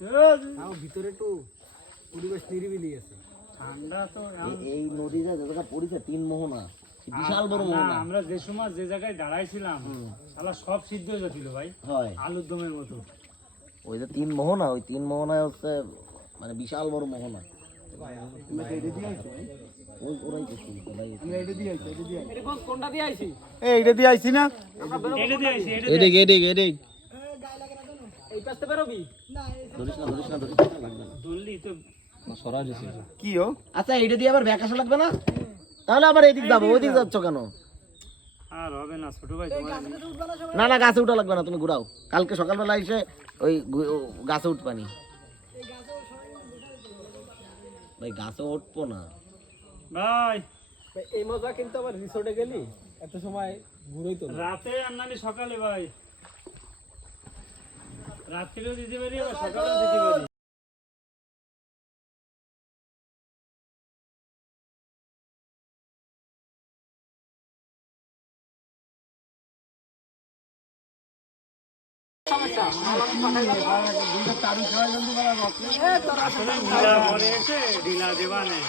তাও ভিতরে একটু পরিবেশ নিরিবিলি আছে, ঠান্ডা তো। এই নদীটা যেটা পড়েছে 3 মোহনা, বিশাল বড় মোহনা। আমরা যে সময় যে জায়গায় দাঁড়াইছিলাম শালা সব সিদ্ধ হয়ে যাচ্ছিল ভাই, হয় আলুর দমের মতো। ওই যে 3 মোহনা, ওই 3 মোহনায় হচ্ছে মানে বিশাল বড় মোহনা। কোনটা দিয়ে আইছি? এইটা দিয়ে আইছি না, এটা দিয়ে আইছি, এদিক এদিক এদিক এই পাশে বেরোবি ধরিস না ধরিস না ধরিস না। ধরলি তো সরা দিছি কি ও? আচ্ছা এইটা দিয়ে আবার ব্যাক আসা লাগবে না? তাহলে আবার এদিক যাবো, ওইদিক যাচ্ছ কেন? আর হবে না ছোট ভাই, তোমার না না গাছে উঠা লাগবে না, তুমি ঘুরাও। কালকে সকালবেলা এসে ওই গাছে উঠবানি। ভাই গাছে উঠবো না ভাই। এই মজা কিন্তু আবার রিসোর্টে গেলি এত সময় ঘুরেই তো রাতে আর নানি সকালে ভাই, রাত্রিও দিতে পারি আবার সকালেও দিতে পারি। আসলে ঢিলা পরে এসে ঢিলা দেবা নেই।